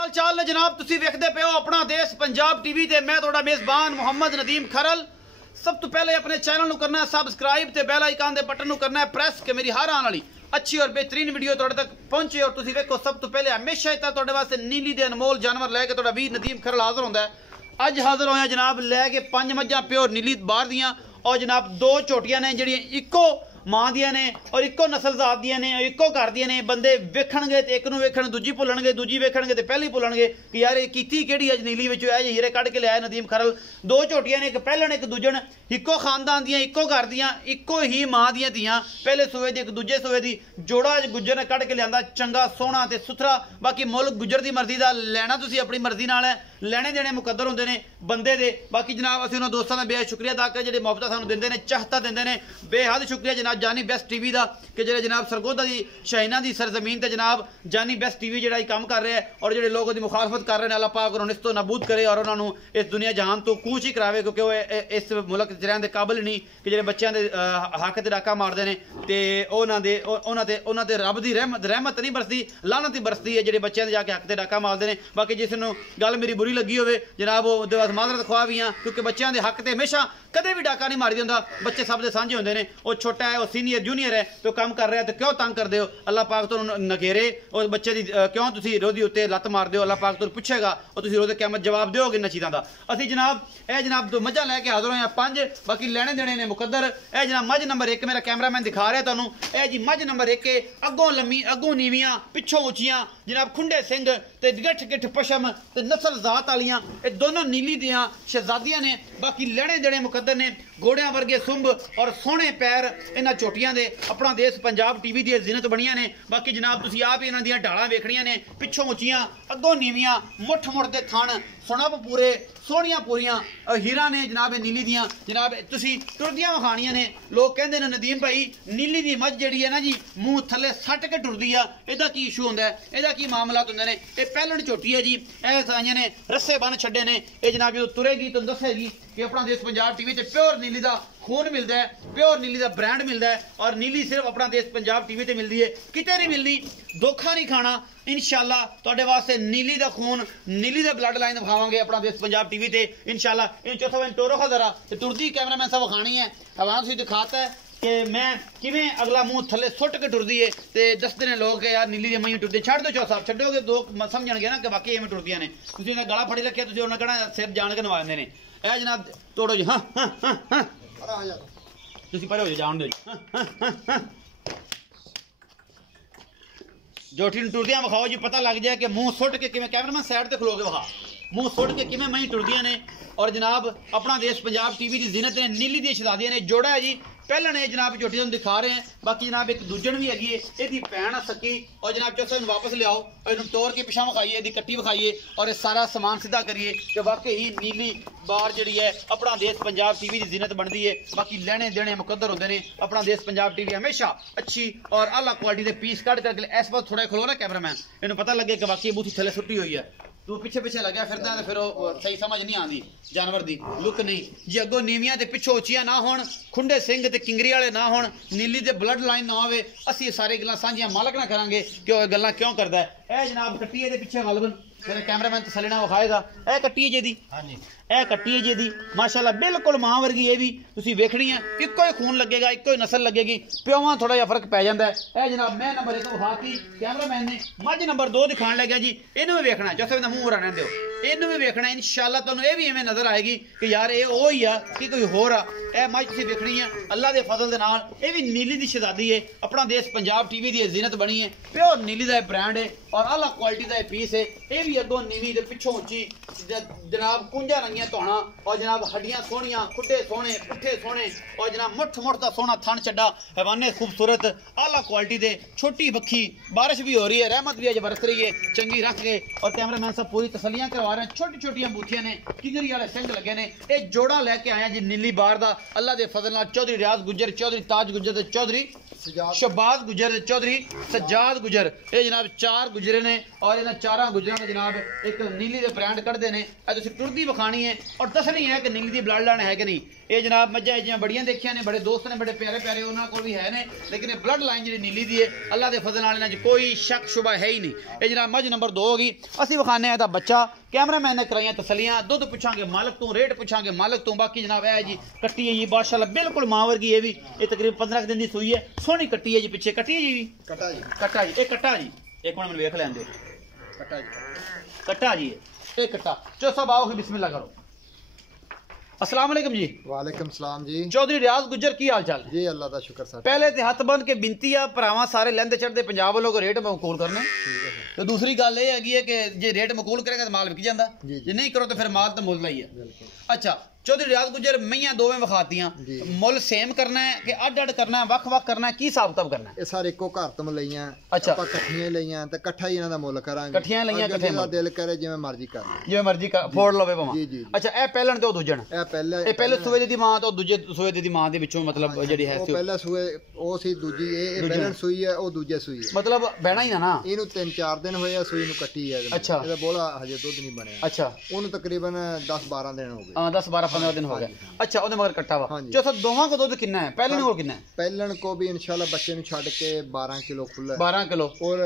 हाल चाल ने जनाब तुसी वेखदे पे हो अपना देश पंजाब टीवी ते मैं थोड़ा मेज़बान मोहम्मद नदीम खरल। सब तो पहले अपने चैनल नू करना है सबसक्राइब ते बेल आइकन दे बटन नू करना है प्रेस कि मेरी हर आने वाली अच्छी और बेहतरीन वीडियो तुहाडे तक पहुंचे। और तुसी वेखो सब तो पहले हमेशा इतना तुहाडे वास्ते नीली दे अनमोल जानवर लैके तुहाडा वीर नदीम खरल हाजिर होंदा है। अज हाजिर होया जनाब लैके 5 मज्जां प्योर नीली बाहर दियां और जनाब 2 झोटियां ने जिहड़ियां इक्को मां दियां ने और इक्को नस्ल जात दियां ने और इक्को घर दियां ने। बंदे वेखणगे ते एक नूं वेखण दूजी भुल्लणगे, दूजी वेखणगे ते पहली भुल्लणगे कि यार ये कीती किहड़ी अज नीली विच है हीरे कढ के लिया नदीम खरल। 2 झोटियां ने, एक पहलण एक दूजण, इक्को खानदान दियां, इक्को घर दियां, इक्को ही मां दियां धीआं। पहले सूए दी एक दूजे सूए दी जोड़ा गुज्जर ने कढ के लियांदा चंगा सोहना ते सुथरा। बाकी मुल्क गुज्जर दी मर्जी दा लैना तुसी अपनी मर्जी नाल है, लेने देने मुकद्दर होंदे ने बंदे दे। बाकी जनाब असीं उन्हां दोस्तां दा बेहद शुक्रिया अदा करदे जेहड़े मुहब्बतां सानूं दिंदे ने, चाहता दिंदे ने। बेहद शुक्रिया जनाब जानी बेस्ट टीवी दा कि जेहड़े जनाब सरगोदा दी शाहीना दी सरजमीन ते जनाब जानी बेस्ट टीवी जेहड़ा काम कर रहा है और जेहड़े लोग उसदी मुखालफत कर रहे हैं, अल्लाह पाक उन्होंने इस तो नाबूद करे और उन्होंने इस दुनिया जहान तो कूच ही करावे, क्योंकि वो इस मुल्क च रहने के काबिल नहीं कि जेहड़े बच्चों के हक ते डाका मारते हैं ते उन्होंने ते रब की रहमत नहीं बरसती, लानत ही बरसती है जेहड़े बच्चों के जाके हक ते डाका मारते हैं। बाकी जिस गल मेरी बुरी लगी हो जनाब वो माजरत ख्वाह भी हाँ, क्योंकि बच्चों के हक ते हमेशा कदे भी डाका नहीं मारी दिंदा। बच्चे सब दे सांझे होंदे ने, वो छोटा है, वो सीनियर जूनियर है, तो काम कर रहा है तो क्यों तंग कर हो? अल्लाह पाक तो नगेरे और बच्चे की क्यों तुसी रोदी उत्ते लत्त मार दो? अल्लाह पाक तो पुछेगा और तुसी रोदे क़यामत जवाब दोगे इन्हां चीज़ां दा। असीं जनाब ए जनाब 2 मज्जां लैके हाज़र होए 5, बाकी लेने देने ने मुकद्दर। ए जनाब मझ नंबर 1 मेरा कैमरामैन दिखा रहा तुहानूं, ए जी मझ नंबर 1 है, अगों लम्मी अगों नीवियां पिछों उच्चियां जनाब, खुंडे सिंह ते गिठ गिठ पशम ते नस्ल जात वालियां, ये दोनों नीली दियां शहजादियां ने। बाकी लेने देने मुकद्दर ने, घोड़ियां वर्गे सुंभ और सोहने पैर इन्हां झोटियां दे अपना देश पंजाब टीवी दी जिनत बनियां ने। बाकी जनाब तुसीं आप ही इन्हां दियां ढालां वेखणियां ने, पिछों उच्चियां अगों नीवियां, मुठ मुठ दे थण, सुनब पूरे, सोहणियां पूरियां हीरा ने जनाब नीली दियां। जनाब तुसीं टुरदियां विखाणियां ने, लोग कहंदे ने नदीम भाई नीली दी मझ जिहड़ी है ना जी मूँह थल्ले सट के टुरदी आ, इहदा की इशू हुंदा है, इहदा की मामलात हुंदे ने? ये पहलण झोटी है जी, ए साइयां ने रस्से बन छड्डे ने। ये जनाब जो तुरेगी तो दसेगी कि अपना देश पंजाब टीवी ते प्योर नीली दा खून मिलता है, प्योर नीली का ब्रांड मिलता है और नीली सिर्फ अपना देश पंजाब टीवी ते मिलती है, किते नहीं मिलती। धोखा नहीं खाना इंशाल्लाह, तुहाडे वास्ते नीली का खून, नीली का ब्लड लाइन दिखावांगे अपना देश पंजाब टीवी ते इंशाल्लाह। इन चौथा दिन टोरो जरा टुरदी कैमरामैन साहब विखानी है, हवान से दिखाता है कि मैं किवें अगला मुंह थले सुट के टुरदी है। तो दसते हैं लोग कि यार नीली दी मई टुरदी, छड़ दो चौथ साहब छड्डोगे लोग समझणगे ना कि वाकई इवें टुरदियां ने। तुसीं इहदा गला फड़ी रखिया, तुसीं उन्हें कहना सिर जान के नवा देंदे ने। ए जनाब तोड़ो जी, हाँ हाँ हाँ हाँ तुसीं परे हो जाओ, जान दो जी। जोठी टुरदियां विखाओ जी, पता लग जाए कि मुंह सुट के किवें, कैमरामैन साइड ते खलो के विखा, मुंह सुट के किवें मई टुरदियां ने। और जनाब अपना देश पंजाब टीवी की जिनत ने, नीली दी शहजादियां ने। जोड़ा है जी पहले ने जनाब झोटी तुहानूं दिखा रहे हैं। बाकी जनाब एक दूजन भी हैगी है, इसकी भैन आ सकी। और जनाब चौथा दिन वापस लियाओ और इन्हूं तोड़ के पिछा विखाइए, इसकी कट्टी विखाइए और ये सारा समान सीधा करिए कि वाकई ही नीली बार जी है अपना देश पंजाब टीवी की जिनत बनती है। बाकी लेने देने मुकद्दर होंगे ने। अपना देश पंजाब टीवी हमेशा अच्छी और आला क्वालिटी के पीस कट करके इस बार थोड़ा खलो ना कैमरामैन, इन्हें पता लगे कि वाकई बूथी थले सुट्टी हुई है। तू पिछे पिछे लग्या फिरदा तो फिर सही समझ नहीं आती जानवर की लुक नहीं जी। अगों नीवियां ते पिछों उच्चियां ना होण, खुंडे सिंह ते किंगरी वाले ना होण, नीली दे ब्लड लाइन ना होवे। असीं सारी गल्लां साझियां मालक ना करांगे कि ओह गल्लां क्यों करदा है। ए जनाब कट्टी दे पिछे गलबन मेरे कैमरामैन तसल्ली नाल विखाएगा। ए कट्टी है जी, हाँ जी ए कट्टी है जी माशाल्लाह बिल्कुल मां वर्गी। ये भी तुसीं वेखणी है, इक्को ही खून लगेगा, इक्को ही नस्ल लगेगी, प्योवां थोड़ा जिहा फर्क पै जांदा है। ए जनाब मैं नंबर 1 विखाती, कैमरामैन ने मझ नंबर 2 दिखाण लग्या जी। इहनूं भी वेखना, चौथे दिन मूँह रहने दिओ, इहनूं भी वेखना इंशाल्लाह। तुहानूं ये भी इवें नजर आएगी कि यार ये ओह ही आ कि कोई होर आ। ए मझ तुसीं वेखणी है अल्लाह दे फजल दे नाल, ये भी नीली दी शहजादी है, अपना देश पंजाब टीवी दी जिनत बनी है, प्योर नीली दा ब्रांड है और आला क्वालिटी का पीस है। ये भी अगों नीवी ते पिछों उच्ची जनाब, कुंजा रंगियां धौणा और जनाब हड्डियां सोहणियां, खुड्डे सोहणे, पुट्ठे सोहणे और जनाब मुठ मुठ का सोहना थन चड्डा, हैवाने खूबसूरत आला क्वालिटी दे। छोटी बखी, बारिश भी हो रही है, रहमत भी अज बरस रही है, चंगी रख के। और कैमरामैन साहब पूरी तसलियां करवा रहे हैं। छोटी छोटियां बूथियां ने, किंगरी वाले सिंह लगे ने। ये जोड़ा लैके आया जी नीली बार दा अल्लाह के फजल नाल। चौधरी रियाज गुजर, चौधरी ताज गुजर ते चौधरी शहबाज गुजर, चौधरी सज्जाद गुजर, ये जनाब 4 गुजरे ने। और इन्होंने 4 गुजरों में जनाब एक नीली के ब्रांड कढ़ते हैं। तुसीं टुरदी विखानी है और दसनी है कि नीली की ब्लड लाइन है कि नहीं। ਇਹ ਜਨਾਬ ਮੱਝਾਂ ਜਿਵੇਂ ਬੜੀਆਂ ਦੇਖੀਆਂ ਨੇ, ਬੜੇ ਦੋਸਤ ਨੇ, ਬੜੇ ਪਿਆਰੇ ਪਿਆਰੇ ਉਹਨਾਂ ਕੋਲ ਵੀ ਹੈ ਨੇ, ਲੇਕਿਨ ਇਹ ਬਲੱਡ ਲਾਈਨ ਜਿਹੜੀ ਨੀਲੀ ਦੀ ਹੈ ਅੱਲਾ ਦੇ ਫਜ਼ਲ ਨਾਲ ਇਹਨਾਂ 'ਚ ਕੋਈ ਸ਼ੱਕ ਸ਼ੁਬਾ ਹੈ ਹੀ ਨਹੀਂ। ਇਹ ਜਨਾਬ ਮੱਝ ਨੰਬਰ 2 ਹੋਗੀ। ਅਸੀਂ ਵਿਖਾਣੇ ਆ ਇਹਦਾ ਬੱਚਾ, कैमरामैन ने कराइया तसलियां, दुध पूछांगे मालिक तू, रेट पूछांगे मालिक तू। बाकी जनाब है जी कट्टी है जी माशाल्लाह बिल्कुल मां वर्गी, ये भी ये तकरीबन 15 दिन की सूई है, सोहनी कट्टी है जी। पीछे कट्टी है जी, कट्टा जी, कट्टा जी, एक कट्टा जी, एक मिनट मैंने वेख लैन दो, कट्टा जी, कट्टा जी एक कट्टा। चलो सब आओ बिस्मिल्लाह करो। अस्सलाम वालेकुम जी। वालेकुम सलाम जी। चौधरी रियाज गुज्जर की हाल चाल जी? अल्लाह दा शुक्र सर। पहले ते हथ बंद के बिनती आ भरावां सारे लैंदे चढ़दे पंजाब वालों को रेट मकूल करना। तो दूसरी गल ये है कि जे रेट मकूल करेगा तो माल बिक जाता, जे नहीं करो तो फिर माल तो मुल ही है। अच्छा चौधरी रियाज गुज्जर मईयां दोवें विखातियां, मुल सेम करना है कि अड अड करना है, वख वख करना है, की हिसाब किताब करना है? ये सारे इको घर तो लईयां। अच्छा ਆਪਾਂ ਇਕੱਠੀਆਂ ਲਈਆਂ ਤੇ ਇਕੱਠਾ ਹੀ ਇਹਨਾਂ ਦਾ ਮੁੱਲ ਕਰਾਂਗੇ। ਇਕੱਠੀਆਂ ਲਈਆਂ ਇਕੱਠੇ ਮੁੱਲ, ਦਿਲ ਕਰੇ ਜਿਵੇਂ ਮਰਜ਼ੀ ਕਰ ਲਓ, ਜਿਵੇਂ ਮਰਜ਼ੀ ਫੋੜ ਲਵੇ ਭਾਵੇਂ। ਜੀ ਜੀ। ਅੱਛਾ ਇਹ ਪਹਿਲਣ ਤੇ ਉਹ ਦੂਜਣ, ਇਹ ਪਹਿਲੇ ਸੂਏ ਦੀ ਮਾਂ ਤੇ ਦੂਜੇ ਸੂਏ ਦੀ ਮਾਂ ਦੇ ਵਿੱਚੋਂ ਮਤਲਬ ਜਿਹੜੀ ਹੈ ਉਹ ਪਹਿਲਾ ਸੂਏ ਉਹ ਸੀ, ਦੂਜੀ ਇਹ ਪਹਿਲਣ ਸੂਈ ਹੈ, ਉਹ ਦੂਜੇ ਸੂਈ ਹੈ। ਮਤਲਬ ਬਹਿਣਾ ਹੀ ਨਾ, ਇਹਨੂੰ 3-4 ਦਿਨ ਹੋਏ ਆ ਸੂਈ ਨੂੰ ਕੱਟੀ ਹੈ। ਅੱਛਾ ਇਹਦਾ ਬੋਲਾ ਹਜੇ ਦੁੱਧ ਨਹੀਂ ਬਣਿਆ। ਅੱਛਾ ਉਹਨੂੰ ਤਕਰੀਬਨ 10-12 ਦਿਨ ਹੋ ਗਏ। ਹਾਂ 10-12-15 दिन हो गए। अच्छा ਉਹਦੇ ਮਗਰ ਕੱਟਾ ਵਾ। ਜੋ ਸਭ ਦੋਵਾਂ ਕੋ ਦੁੱਧ ਕਿੰਨਾ ਹੈ? ਪਹਿਲਣ ਕੋਲ ਕਿੰਨਾ ਹੈ? ਪਹਿਲਣ ਕੋ ਵੀ ਇਨਸ਼ਾਅੱਲਾ ਬੱਚੇ ਨੂੰ ਛੱਡ ਕੇ 12 ਕਿਲੋ ਖੁੱਲਾ 12 ਕਿਲੋ, ਔਰ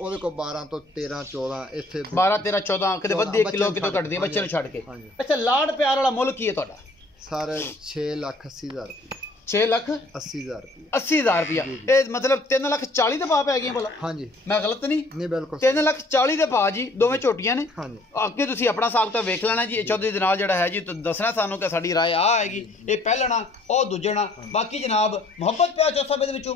ਉਹਦੇ ਕੋ 12 ਤੋਂ 13-14, ਇੱਥੇ 12-13-14 ਕਿਤੇ ਵੱਧਦੀ 1 ਕਿਲੋ ਕਿਤੇ ਘਟਦੀ ਬੱਚੇ ਨੂੰ ਛੱਡ ਕੇ। ਅੱਛਾ ਲਾਡ ਪਿਆਰ ਵਾਲਾ ਮੁੱਲ ਕੀ ਹੈ ਤੁਹਾਡਾ? ਸਰ 6,80,000 ਰੁਪਏ। 6,80,000 ਰੁਪਏ। 80,000 ਰੁਪਇਆ। ਇਹ ਮਤਲਬ 3,40,000 ਦੇ ਭਾਅ ਪੈ ਗਏ ਭਲਾ? ਹਾਂਜੀ ਮੈਂ ਗਲਤ ਨਹੀਂ? ਨਹੀਂ ਬਿਲਕੁਲ 3,40,000 ਦੇ ਭਾਅ ਜੀ, ਦੋਵੇਂ ਝੋਟੀਆਂ ਨੇ। ਹਾਂਜੀ ਅੱਗੇ ਤੁਸੀਂ ਆਪਣਾ ਹਿਸਾਬ ਤਾਂ ਵੇਖ ਲੈਣਾ ਜੀ। ਚੌਧਰੀ ਦੇ ਨਾਲ ਜਿਹੜਾ ਹੈ ਜੀ ਦੱਸਣਾ ਸਾਨੂੰ ਕਿ ਸਾਡੀ ਰਾਏ ਆ ਆਏਗੀ, ਇਹ ਪਹਿਲਣਾ ਉਹ ਦੂਜਣਾ। ਬਾਕੀ ਜਨਾਬ ਮੁਹੱਬਤ ਪਿਆ ਚੌਥਾ ਦੇ ਵਿੱਚੋਂ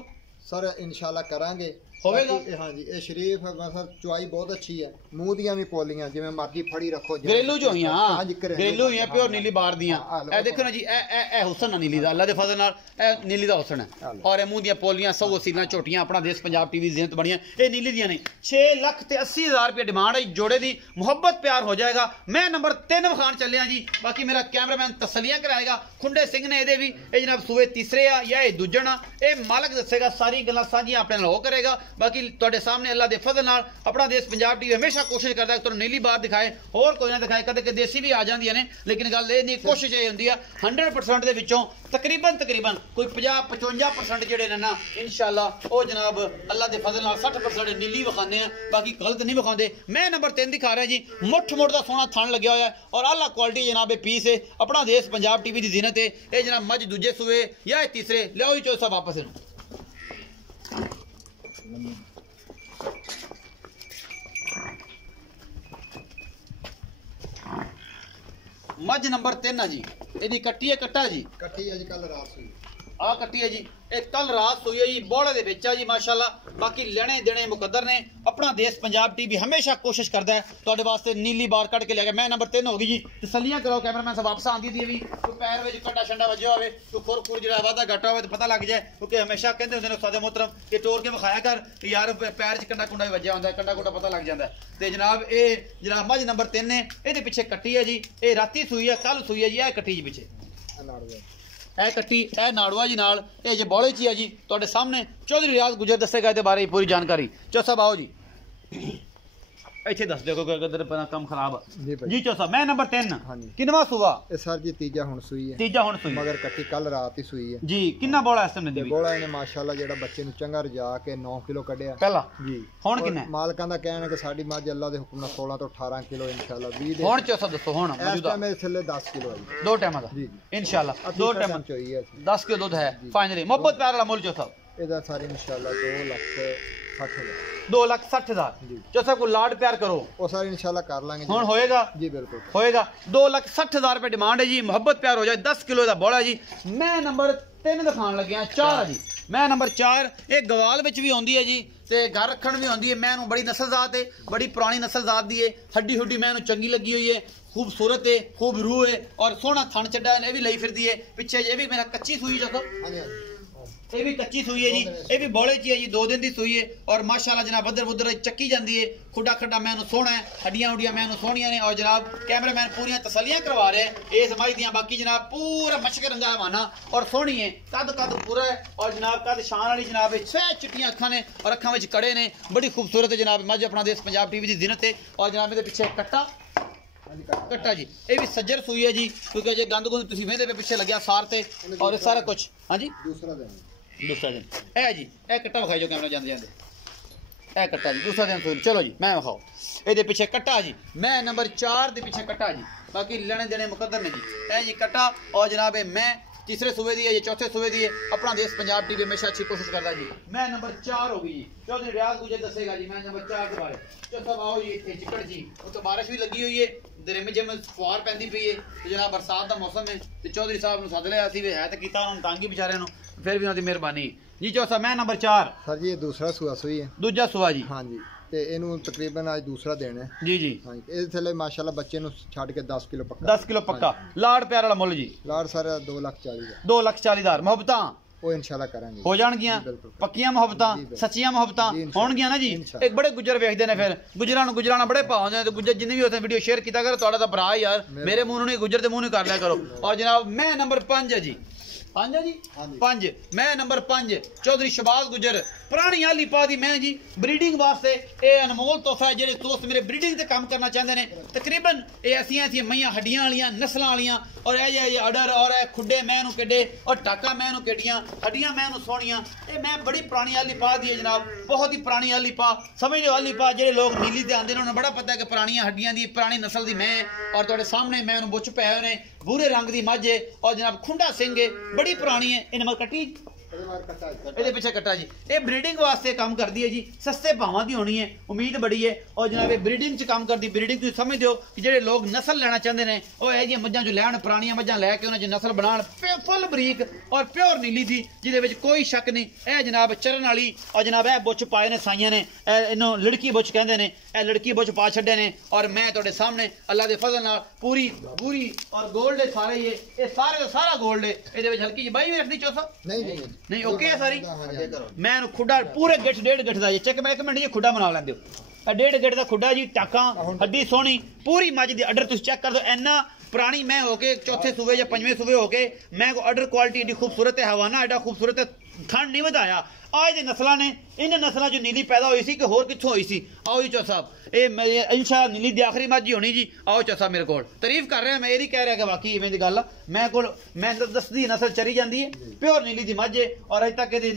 ਸਰ ਇਨਸ਼ਾਅੱਲਾ ਕਰਾਂਗੇ ਹੋਵੇਗਾ। ਹਾਂਜੀ ਇਹ ਸ਼ਰੀਫ ਸਰ ਚੁਆਈ ਬਹੁਤ ਅੱਛੀ ਹੈ, ਮੂੰਹ ਦੀਆਂ ਵੀ ਪੋਲੀਆਂ ਜਿਵੇਂ ਮਰਜ਼ੀ ਫੜੀ ਰੱਖੋ। ਘਰੇਲੂ ਜੋ ਹੋਈਆਂ, ਹਾਂਜੀ ਘਰੇਲੂ ਹੋਈਆਂ ਪਿਓਰ ਨੀਲੀ ਬਾਰ ਦੀਆਂ। ਇਹ ਦੇਖੋ ਨਾ ਜੀ, ਇਹ ਹੁਸਨ ਆ ਨੀਲੀ ਦਾ, ਅੱਲਾ ਦੇ ਫਜ਼ਲ ਨਾਲ ਇਹ ਨੀਲੀ ਦਾ ਹੁਸਨ ਹੈ। ਔਰ ਇਹ ਮੂੰਹ ਦੀਆਂ ਪੋਲੀਆਂ ਸੌ ਸੀਲਾਂ ਝੋਟੀਆਂ ਆਪਣਾ ਦੇਸ਼ ਪੰਜਾਬ ਟੀਵੀ ਜ਼ਿੰਨਤ ਬਣੀਆਂ, ਇਹ ਨੀਲੀ ਦੀਆਂ ਨੇ। 6,80,000 ਰੁਪਏ ਡਿਮਾਂਡ ਹੈ ਜੋੜੇ ਦੀ। ਮੁਹੱਬਤ ਪਿਆਰ ਹੋ ਜਾਏਗਾ। ਮੈਂ ਨੰਬਰ 3 ਵਿਖਾਣ ਚੱਲਿਆ ਜੀ। ਬਾਕੀ ਮੇਰਾ ਕੈਮਰਾਮੈਨ ਤਸਲੀਆਂ ਕਰਾਏਗਾ। ਖੁੰਡੇ ਸਿੰਘ ਨੇ ਇਹਦੇ ਵੀ, ਇਹ ਜਨਾਬ ਸੂਏ ਤੀਸਰੇ ਆ ਜਾਂ ਇਹ ਦੂਜਣ ਆ, ਇਹ ਮਾਲਕ ਦੱਸੇਗਾ। ਸਾਰੀ ਗੱਲਾਂ ਸਾਂਝੀਆਂ ਆਪਣੇ ਨਾਲ ਉਹ ਕਰੇਗਾ। ਬਾਕੀ ਤੁਹਾਡੇ सामने अल्लाह के फजल नाल अपना देश पंजाब टीवी हमेशा कोशिश करता है कि नीली बार दिखाए, और कोई ना दिखाए। कदे के देसी भी आ जांदियां ने, लेकिन गल ये नहीं, कोशिश ये हुंदी है 100% दे विचों तकरीबन कोई 50-55% जेडे ने ना इंशाअल्लाह ओ जनाब अल्लाह के फजल नाल 60% नीली विखाने हैं, बाकी गलत नहीं विखांदे। मैं नंबर 3 दिखा रहा जी, मुठ मुठ दा सोहना थन लग्या होया है और आला क्वालिटी जनाब पीस है। अपना देश पंजाब टीवी दी जिन्नत है। ये जनाब मज दूजे सूए या तीसरे लियाओ जी चौथा वापस मज नंबर 3 है जी। ਇਹਦੀ ਕੱਟੀ ਹੈ ਕੱਟਾ ਜੀ? ਕੱਟੀ ਹੈ ਜੀ, ਕੱਲ ਰਾਤ ਸੂਈ। ਆ ਕੱਟੀ ਹੈ ਜੀ, ਇਹ ਕੱਲ ਰਾਤ ਸੂਈ ਹੈ ਜੀ, ਬੋਲੇ ਦੇ ਵਿੱਚ ਆ ਜੀ ਮਾਸ਼ਾਅੱਲਾ। ਬਾਕੀ ਲੈਣੇ ਦੇਣੇ ਮੁਕੱਦਰ ਨੇ। ਆਪਣਾ ਦੇਸ਼ ਪੰਜਾਬ ਟੀਵੀ ਹਮੇਸ਼ਾ ਕੋਸ਼ਿਸ਼ ਕਰਦਾ ਹੈ ਤੁਹਾਡੇ ਵਾਸਤੇ ਨੀਲੀ ਬਾਰ ਕੱਢ ਕੇ ਲੈ ਗਿਆ। ਮੈਂ ਨੰਬਰ 3 ਹੋ ਗਈ ਜੀ। ਤਸੱਲੀਆਂ ਕਰੋ ਕੈਮਰਾਮੈਨ ਸਾਹਿਬ, ਵਾਪਸ ਆਂਦੀ ਦੀ ਵੀ ਕੋਈ ਪੈਰ ਵਿੱਚ ਕੱਟਾ ਛੰਡਾ ਵੱਜਿਆ ਹੋਵੇ, ਕੋਈ ਖੁਰ ਜਿਹੜਾ ਵਾਧਾ ਘਟਾ ਹੋਵੇ ਤਾਂ ਪਤਾ ਲੱਗ ਜਾਏ। ਕਿਉਂਕਿ ਹਮੇਸ਼ਾ ਕਹਿੰਦੇ ਹੁੰਦੇ ਨੇ ਉਸਤਾਦ ਮੁਹਤਰਮ ਕਿ ਤੋੜ ਕੇ ਵਿਖਾਇਆ ਕਰ ਯਾਰ, ਪੈਰ 'ਚ ਕੰਡਾ ਕੁੰਡਾ ਵੀ ਵੱਜਿਆ ਹੁੰਦਾ, ਕੰਡਾ ਕੁੰਡਾ ਪਤਾ ਲੱਗ ਜਾਂਦਾ। ਤੇ ਜਨਾਬ ਇਹ ਜਨਾਬ ਮੱਝ ਨੰਬਰ 3 ਨੇ, ਇਹਦੇ ਪਿੱਛੇ ਕੱਟੀ ਹੈ ਜੀ। ਇਹ ਰਾਤੀ ਸੂਈ ਹੈ, ਕੱਲ ਸੂਈ ਹੈ ਜੀ। ਇਹ ਕੱਟੀ ਜੀ ਪਿੱਛੇ ਇਹ ਕੱਟੀ, ਇਹ ਨਾੜੂਆ ਜੀ ਨਾਲ, ਇਹ ਜੇ ਬੋਲੇ 'ਚ ਹੀ ਹੈ ਜੀ ਤੁਹਾਡੇ ਸਾਹਮਣੇ। ਚੌਧਰੀ ਰਿਆਜ਼ ਗੁਜਰ ਦੱਸੇਗਾ ਇਹਦੇ ਬਾਰੇ ਪੂਰੀ ਜਾਣਕਾਰੀ। ਚੋ ਸਾਹਿਬ ਆਓ ਜੀ, ਇੱਥੇ ਦੱਸ ਦਿਓ ਕਿਉਂਕਿ ਅਗਰ ਆਪਣਾ ਕੰਮ ਖਰਾਬ ਜੀ। ਚੋ ਸਾਹਿਬ ਮੈਂ ਨੰਬਰ 3 ਕਿੰਨਵਾ ਸੂਆ? ਇਹ ਸਰ ਜੀ ਤੀਜਾ ਹੁਣ ਸੂਈ ਹੈ। ਤੀਜਾ ਹੁਣ ਸੂਈ ਮਗਰ ਕੱਟੀ ਕੱਲ ਰਾਤ ਹੀ ਸੂਈ ਹੈ ਜੀ। ਕਿੰਨਾ ਬੋਲਾ ਇਸ ਸਮੇਂ ਦੀ? ਬੋਲਾ ਇਹਨੇ ਮਾਸ਼ਾਅੱਲਾ ਜਿਹੜਾ ਬੱਚੇ ਨੂੰ ਚੰਗਾ ਰਜਾ ਕੇ 9 ਕਿਲੋ ਕੱਢਿਆ ਪਹਿਲਾਂ ਜੀ। ਹੁਣ ਕਿੰਨਾ? ਮਾਲਕਾਂ ਦਾ ਕਹਿਣਾ ਕਿ ਸਾਡੀ ਮੱਝ ਅੱਲਾ ਦੇ ਹੁਕਮ ਨਾਲ 16 ਤੋਂ 18 ਕਿਲੋ ਇਨਸ਼ਾਅੱਲਾ 20 ਦੇ। ਹੁਣ ਚੋ ਸਾਹਿਬ ਦੱਸੋ ਹੁਣ ਮੌਜੂਦਾ ਮੇਰੇ ਥੱਲੇ 10 ਕਿਲੋ ਹੈ ਜੀ, ਦੋ ਟਾਈਮਾਂ ਦਾ ਜੀ ਇਨਸ਼ਾਅੱਲਾ। ਦੋ ਟਾਈਮਾਂ ਚੋਈ ਹੈ 10 ਕਿਲੋ ਦੁੱਧ ਹੈ ਫਾਈਨਲੀ। ਮੁਹੱਬਤ ਪਿਆਰ ਵਾਲਾ ਮੁੱਲ ਚੋ ਸਾਹਿਬ ਇਹਦਾ ਸਾਰੇ ਇਨਸ਼ਾਅੱਲਾ 2,60,000 2,60,000। ਜੋ ਸਾਹਿਬ को लाड प्यार करो ਉਹ ਸਾਰੇ ਇਨਸ਼ਾਅੱਲਾ ਕਰ ਲਾਂਗੇ ਹੁਣ ਹੋਏਗਾ ਜੀ। ਬਿਲਕੁਲ ਹੋਏਗਾ। 2,60,000 ਰੁਪਏ ਡਿਮਾਂਡ ਹੈ ਜੀ। ਮੁਹੱਬਤ ਪਿਆਰ ਹੋ ਜਾਏ। 10 ਕਿਲੋ ਦਾ ਬੋਲਾ ਜੀ। ਮੈਂ ਨੰਬਰ 3 ਦਿਖਾਣ ਲੱਗਿਆ 4 ਜੀ। ਮੈਂ ਨੰਬਰ 4, ਇਹ ਗਵਾਲ ਵਿੱਚ ਵੀ ਆਉਂਦੀ ਹੈ ਜੀ ਤੇ ਘਰ ਰੱਖਣ ਵੀ ਆਉਂਦੀ ਹੈ। ਮੈਂ ਇਹਨੂੰ ਬੜੀ ਨਸਲਜ਼ਾਤ ਹੈ, ਬੜੀ ਪੁਰਾਣੀ ਨਸਲਜ਼ਾਤ ਦੀ ਹੈ। ਹੱਡੀ ਹੁੱਡੀ ਮੈਂ ਇਹਨੂੰ ਚੰਗੀ ਲੱਗੀ ਹੋਈ ਹੈ, खूबसूरत है, खूब रूह है और सोहना थन चड्डा है। भी लई फिरदी है पिछे। ये भी मेरा कच्ची सूई जगह, ये भी कच्ची सूई है जी। ये भी बौले च है जी, 2 दिन की सूई है और माशाल्लाह जनाब बदर बुदर चक्की जाती है। खुडा खड्डा मैं सोहना है, हड्डियां हुड्डियां मैं सोहनियां ने। और जनाब कैमरामैन पूरी तसलियां करवा रहे हैं इस मज दियां। बाकी जनाब पूरा मशक रंगा हवाना और सोहनी है, कद पूरा है और जनाब कद शान वाली जनाब छह चिट्टियां अखां ने और अखां विच कड़े ने। बड़ी खूबसूरत है जनाब मज। अपना देश पंजाब टीवी की जिन्नत है। और जनाब मेरे पिछे कट्टा कट्टा जी ये भी सज्जर सूई है जी क्योंकि जे गंद गुंद तुसीं वेंदे पे पिछे लग्या सार ते और सारा कुछ हाँ जी दूसरा दिन ए जी ए कट्टा विखाई जो कैमरा जांदे ए कट्टा जी दूसरा दिन सूई चलो जी मैं विखाओ ये पिछे कट्टा जी मैं नंबर 4 के पिछे कट्टा जी बाकी लेने देने मुकद्दर ने जी ए जी कट्टा और जनाब मैं तीसरे सूबे दी है ये चौथे सूबे दी है अपना देश पंजाब टीवी हमेशा अच्छी कोशिश करता जी मैं नंबर 4 हो गई जी चौधरी रियाज गुजर दसेगा जी मैं नंबर 4 के बारे चौथा आओ जी इतने चिकड़ जी तो बारिश भी लगी हुई है दरिम जिम फुहार पैंदी पई है तो जनाब बरसात का मौसम है तो चौधरी साहब सद लिया है तो किया उन्होंने तंग ही बेचारे फिर भी उन्होंने मेहरबानी जी चौथा मैं नंबर 4 सर जी ये दूसरा सूआ सूई है दूजा सूआ जी हाँ जी ਤੇ ਇਹਨੂੰ ਤਕਰੀਬਨ ਅੱਜ ਦੂਸਰਾ ਦਿਨ ਹੈ ਜੀ ਜੀ ਹਾਂ ਇਹਦੇ ਥੱਲੇ ਮਾਸ਼ਾਅੱਲਾ ਬੱਚੇ ਨੂੰ ਛੱਡ ਕੇ 10 ਕਿਲੋ ਪੱਕਾ 10 ਕਿਲੋ ਪੱਕਾ ਲਾੜ ਪਿਆਰ ਵਾਲਾ ਮੁੱਲ ਜੀ ਲਾੜ ਸਾਰਾ 2,40,000 2,40,000 ਮੁਹੱਬਤਾਂ ਉਹ ਇਨਸ਼ਾਅੱਲਾ ਕਰਾਂਗੇ ਹੋ ਜਾਣਗੀਆਂ ਪੱਕੀਆਂ ਮੁਹੱਬਤਾਂ ਸੱਚੀਆਂ ਮੁਹੱਬਤਾਂ ਹੋਣਗੀਆਂ ਨਾ ਜੀ ਇੱਕ ਬੜੇ ਗੁੱਜਰ ਵੇਖਦੇ ਨੇ ਫਿਰ ਗੁੱਜਰਾਂ ਨੂੰ ਬੜੇ ਭਾਅ ਹੁੰਦੇ ਨੇ ਤੇ ਗੁੱਜਰ ਜਿੰਨੇ ਵੀ ਉਥੇ ਵੀਡੀਓ ਸ਼ੇਅਰ ਕੀਤਾ ਕਰੋ ਤੁਹਾਡਾ ਤਾਂ ਭਰਾ ਯਾਰ ਮੇਰੇ ਮੂੰਹ ਨੂੰ ਨਹੀਂ ਗੁੱਜਰ ਦੇ ਮੂੰਹ ਨੂੰ ਕਰ ਲਿਆ ਕਰੋ ਔਰ ਜਨਾਬ ਮੈਂ ਨੰਬਰ 5 ਹੈ ਜੀ 5 है जी 5 मैं नंबर 5 चौधरी शबाज गुजर पुरानी आली पा दी मैं जी ब्रीडिंग वास्ते ये अनमोल तोहफा है जेडे दोस्त मेरे ब्रीडिंग ते काम करना चाहते ने तकरीबन ये ऐसी मईयां हड्डियां वालियां नस्लां वालियां और ये अडर और खुडे मैं नूं केडे और टाका मैं नूं केडियां हड्डियां मैं नूं सोहणियां ये मैं बड़ी पुरानी आली पा दी है जनाब बहुत ही पुरानी आली पा समझ लो आली पा जेडे लोग नीली ते आंदे ने उन्हें बड़ा पता है कि पुरानियां हड्डियां दी पुरानी नस्ल दी मैं और तुहाडे सामने मैं नूं बुच्च पए ने भूरे रंग दी मझ है और जनाब खुंडा सिंह है बड़ी पुरानी है इन मर कट्टी ਇਹਦੇ ਪਿੱਛੇ ਕੱਟਾ ਜੀ ਇਹ ਬਰੀਡਿੰਗ ਵਾਸਤੇ ਕੰਮ ਕਰਦੀ ਹੈ ਜੀ ਸਸਤੇ ਭਾਵਾਂ ਦੀ ਹੋਣੀ ਹੈ ਉਮੀਦ ਬੜੀ ਹੈ ਔਰ ਜਨਾਬ ਇਹ ਬਰੀਡਿੰਗ 'ਚ ਕੰਮ ਕਰਦੀ ਬਰੀਡਿੰਗ ਤੁਸੀਂ ਸਮਝਦੇ ਹੋ ਕਿ ਜਿਹੜੇ ਲੋਕ ਨਸਲ ਲੈਣਾ ਚਾਹੁੰਦੇ ਨੇ ਉਹ ਇਹ ਜਿਹੀਆਂ ਮੱਝਾਂ 'ਚ ਲੈਣ ਪੁਰਾਣੀਆਂ ਮੱਝਾਂ ਲੈ ਕੇ ਉਹਨਾਂ 'ਚ ਨਸਲ ਬਣਾਉਣ ਫੁੱਲ ਬਰੀਕ ਔਰ ਪਿਓਰ ਨੀਲੀ ਦੀ ਜਿਹਦੇ ਵਿੱਚ ਕੋਈ ਸ਼ੱਕ ਨਹੀਂ ਇਹ ਜਨਾਬ ਚਰਨ ਵਾਲੀ ਔਰ ਜਨਾਬ ਇਹ ਬੁੱਚ ਪਾਏ ਨੇ ਸਾਈਆਂ ਨੇ ਇਹਨੂੰ ਲੜਕੀ ਬੁੱਚ ਕਹਿੰਦੇ ਨੇ ਇਹ ਲੜਕੀ ਬੁੱਚ ਪਾ ਛੱਡੇ ਨੇ ਔਰ ਮੈਂ ਤੁਹਾਡੇ ਸਾਹਮਣੇ ਅੱਲਾ ਦੇ ਫਜ਼ਲ ਨਾਲ ਪੂਰੀ ਔਰ 골ਡ ਹੈ ਸਾਰੇ ਇਹ ਸਾਰੇ ਦਾ ਸਾਰਾ 골ਡ ਹੈ ਇਹਦੇ ਵਿੱਚ ਹਲਕੀ ਜਿਹੀ ਬਾਈ ਵੀ ਰੱਖਦੀ ਚੌਸਾ नहीं ओके है सारी मैं खुडा पूरे गिठ 1.5 गिठ का चेक मैं 1 मिनट जी खुडा बना लेंदे हो 1.5 गिठ का खुडा जी टाका हड्डी सोहनी पूरी मझ दी अडर तुम चेक कर दो इन्ना पुरानी मैं होके चौथे सूबे या 5वें सूबे होके मैं अडर क्वालिटी एडी खूबसूरत है हवाना एडा खूबसूरत है खंड नहीं वधाया आज दे नस्लों ने इन नस्लों जो नीली पैदा हुई सी कि होर कित्थों हुई सी आओ जी चौ साहब ये इंशाअल्लाह नीली दी आखिरी मझ ही होनी जी आओ चौ साहब मेरे को तारीफ कर रहा मैं ये नहीं कह रहा कि वाकई इवें दी गल मैं दसदी नस्ल चरी जाती है प्योर नीली दी मझ है और अज तक ये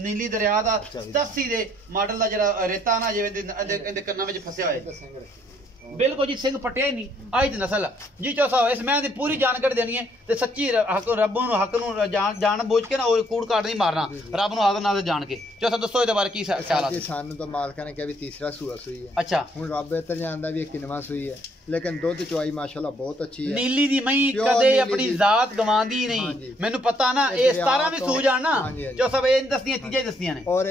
नीली दरिया का 80 दे मॉडल का जरा रेता ना जिवें कन्ना में फसिया है बिल्कुल जी सिंह पटिया ही नहीं आज नस्ल जी चौ साहब इस मैं पूरी जानकारी देनी है ते सच्ची रब नूं जान बूझ के ना कूड़ काट नहीं मारना रब नूं आदर नाल जान के चौ साहब दसो इहदे बारे की ख्याल है सानू तो मालका ने कहा भी तीसरा सूआ सूई है अच्छा हुण रब बेहतर जानदा भी किनवा सूई है लेकिन दुध चवाई माशाल्लाह बहुत अच्छी है नीली दी मई कदे अपनी जात गवांदी नहीं मैनू पता ना ये 17 भी सू जान ना चौ साहब ये दसदियां चीजां दसदियां ने और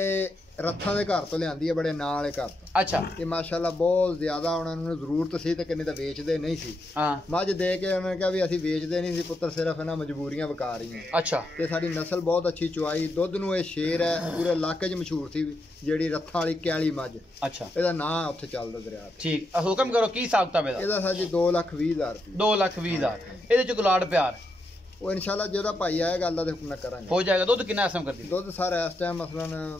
रथा ਦੇ ਘਰ ਤੋਂ ਲਿਆਂਦੀ ਹੈ ਬੜੇ ਨਾਲ ਵਾਲੇ ਘਰ ਤੋਂ ਅੱਛਾ ਇਹ ਮਾਸ਼ਾਅੱਲਾ ਬਹੁਤ ਜ਼ਿਆਦਾ ਉਹਨਾਂ ਨੂੰ ਜ਼ਰੂਰਤ ਸੀ ਤੇ ਕਿੰਨੇ ਤਾਂ ਵੇਚਦੇ ਨਹੀਂ ਸੀ ਹਾਂ ਮੱਝ ਦੇ ਕੇ ਉਹਨਾਂ ਨੇ ਕਿਹਾ ਵੀ ਅਸੀਂ ਵੇਚਦੇ ਨਹੀਂ ਸੀ ਪੁੱਤਰ ਸਿਰਫ ਇਹਨਾਂ ਮਜਬੂਰੀਆਂ ਵਿਕਾ ਰਹੀਆਂ ਅੱਛਾ ਤੇ ਸਾਡੀ ਨਸਲ ਬਹੁਤ ਅੱਛੀ ਚੁਆਈ ਦੁੱਧ ਨੂੰ ਇਹ ਸ਼ੇਰ ਹੈ ਪੂਰੇ ਇਲਾਕੇ 'ਚ ਮਸ਼ਹੂਰ ਸੀ ਜਿਹੜੀ ਰੱਥਾਂ ਵਾਲੀ ਕੈਲੀ ਮੱਝ ਅੱਛਾ ਇਹਦਾ ਨਾਂ ਉੱਥੇ ਚੱਲਦਾ ਦਰਿਆ ਤੇ ਠੀਕ ਹੁਕਮ ਕਰੋ ਕੀ ਹਿਸਾਬ ਕਿਤਾਬ ਇਹਦਾ ਸਾਜੀ 2,20,000 ਰੁਪਏ 2,20,000 ਇਹਦੇ ਚ ਗੁਲਾੜ ਪਿਆਰ ਉਹ ਇਨਸ਼ਾਅੱਲਾ ਜਿਹਦਾ ਭਾਈ ਆਇਆ ਗੱਲ ਦਾ ਤੇ ਹੁਕਮ ਕਰਾਂਗੇ ਹੋ ਜਾਏਗਾ ਦੁੱਧ ਕਿੰਨਾ ਐਸਮ ਕਰਦੀ ਦੁੱਧ ਸਾਰਾ ਇਸ ਟਾਈਮ ਮਸਲਨ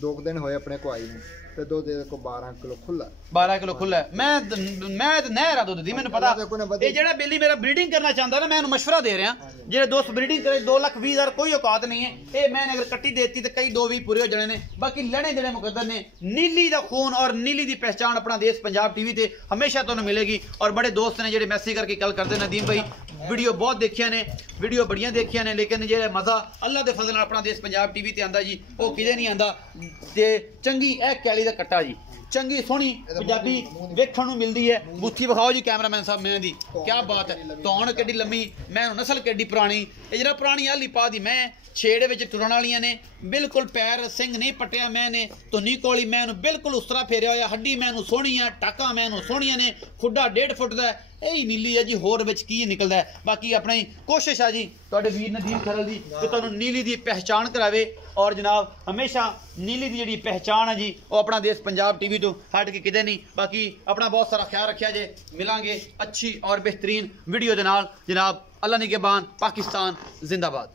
2 दिन होए अपने को आई ने ਤੇ ਦੁੱਧ ਦੇ ਕੋ 12 ਕਿਲੋ ਖੁੱਲਾ 12 ਕਿਲੋ ਖੁੱਲਾ ਮੈਂ ਨਹਿਰਾ ਦੁੱਧ ਦੀ ਮੈਨੂੰ ਪਤਾ ਇਹ ਜਿਹੜਾ ਬੇਲੀ ਮੇਰਾ ਬਰੀਡਿੰਗ ਕਰਨਾ ਚਾਹੁੰਦਾ ਨਾ ਮੈਂ ਉਹਨੂੰ ਮਸ਼ਵਰਾ ਦੇ ਰਿਹਾ ਜਿਹੜੇ ਦੋਸਤ ਬਰੀਡਿੰਗ ਕਰੇ 2,20,000 ਕੋਈ ਔਕਾਤ ਨਹੀਂ ਹੈ ਇਹ ਮੈਂ ਅਗਰ ਕੱਟੀ ਦੇਤੀ ਤੇ ਕਈ 2 ਵੀ ਪੂਰੇ ਹੋ ਜਾਣੇ ਨੇ ਬਾਕੀ ਲੈਣੇ ਦੇਣੇ ਮੁਕੱਦਰ ਨੇ ਨੀਲੀ ਦਾ ਖੂਨ ਔਰ ਨੀਲੀ ਦੀ ਪਹਿਚਾਣ ਆਪਣਾ ਦੇਸ਼ ਪੰਜਾਬ ਟੀਵੀ ਤੇ ਹਮੇਸ਼ਾ ਤੁਹਾਨੂੰ ਮਿਲੇਗੀ ਔਰ ਬੜੇ ਦੋਸਤ ਨੇ ਜਿਹੜੇ ਮੈਸੇਜ ਕਰਕੇ ਗੱਲ ਕਰਦੇ ਨੇ ਨਦੀਮ ਭਾਈ ਵੀਡੀਓ ਬਹੁਤ ਦੇਖਿਆ ਨੇ ਵੀਡੀਓ ਬੜੀਆਂ ਦੇਖੀਆਂ ਨੇ ਲੇਕਿਨ ਜਿਹੜਾ ਮਜ਼ਾ ਅੱਲਾ ਦੇ ਫਜ਼ਲ ਨਾਲ ਆਪਣਾ ਦੇਸ਼ ਪੰਜਾਬ ਟੀਵੀ ਤੇ ਆਂਦਾ ਜੀ ਉਹ ਕਿਤੇ ਨਹੀਂ ਆਂਦਾ ਤੇ ਚੰਗੀ ਇਹ ਕੈਲੀ ਦਾ ਕੱਟਾ ਜੀ ਚੰਗੀ ਸੋਹਣੀ ਪੰਜਾਬੀ ਵੇਖਣ ਨੂੰ ਮਿਲਦੀ ਹੈ ਬੁੱਥੀ ਵਿਖਾਓ ਜੀ ਕੈਮਰਾਮੈਨ ਸਾਹਿਬ ਮੈਂ ਦੀ ਕੀ ਬਾਤ ਹੈ ਧੌਣ ਕਿੱਡੀ ਲੰਮੀ ਮੈਂ ਨਸਲ ਕਿੱਡੀ ਪੁਰਾਣੀ ਇਹ ਜਿਹੜਾ ਪੁਰਾਣੀ ਆਲੀ ਪਾ ਦੀ ਮੈਂ ਛੇੜੇ ਵਿੱਚ ਟੁਰਨ ਵਾਲੀਆਂ ਨੇ ਬਿਲਕੁਲ ਪੈਰ ਸਿੰਘ ਨਹੀਂ ਪਟਿਆ ਮੈਂ ਨੇ ਧੁੰਨੀ ਕੋਲੀ ਮੈਂ ਨੂੰ ਬਿਲਕੁਲ ਉਸ ਤਰ੍ਹਾਂ ਫੇਰਿਆ ਹੋਇਆ ਹੱਡੀ ਮੈਨੂੰ ਸੋਹਣੀ ਆ ਟਾਕਾਂ ਮੈਨੂੰ ਸੋਹਣੀਆਂ ਨੇ ਖੁੱਡਾ 1.5 ਫੁੱਟ ਦਾ ਇਹ ਹੀ ਨੀਲੀ ਹੈ ਜੀ ਹੋਰ ਵਿੱਚ ਕੀ ਨਿਕਲਦਾ ਹੈ ਬਾਕੀ ਆਪਣੀ ਕੋਸ਼ਿਸ਼ ਆ ਜੀ ਤੁਹਾਡੇ ਵੀਰ ਨਦੀਮ ਖਰਲ ਦੀ ਕਿ ਤੁਹਾਨੂੰ ਨੀਲੀ ਦੀ ਪਹਿਚਾਣ ਕਰਾਵੇ ਔਰ ਜਨਾਬ ਹਮੇਸ਼ਾ ਨੀਲੀ ਦੀ ਜਿਹੜੀ ਪਹਿਚਾਣ ਹੈ ਜੀ ਉਹ ਆਪਣਾ ਦੇਸ਼ ਪੰਜਾਬ ਟੀਵੀ ਤੋਂ ਹਟ ਕੇ ਕਿਤੇ ਨਹੀਂ ਬਾਕੀ ਆਪਣਾ ਬਹੁਤ ਸਾਰਾ ਖਿਆਲ ਰੱਖਿਆ ਜੇ ਮਿਲਾਂਗੇ ਅੱਛੀ ਔਰ ਬਿਹਤਰੀਨ ਵੀਡੀਓ ਦੇ ਨਾਲ ਜਨਾਬ ਅੱਲਾ ਨਿਗਹਿਬਾਨ ਪਾਕਿस्तान जिंदाबाद।